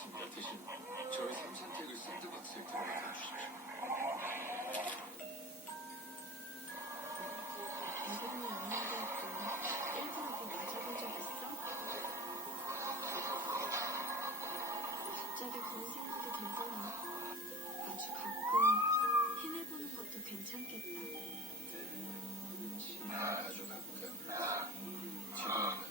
알겠습니다. 대신 저희 3선택을 샌드박스에 들어가 주십시오. 이번에 없는데도 일부러도 맞아본 적 있어? 갑자기 그런 생각이 들더니 아주 가끔 해내보는 것도 괜찮겠다. 아주 가끔. 지금은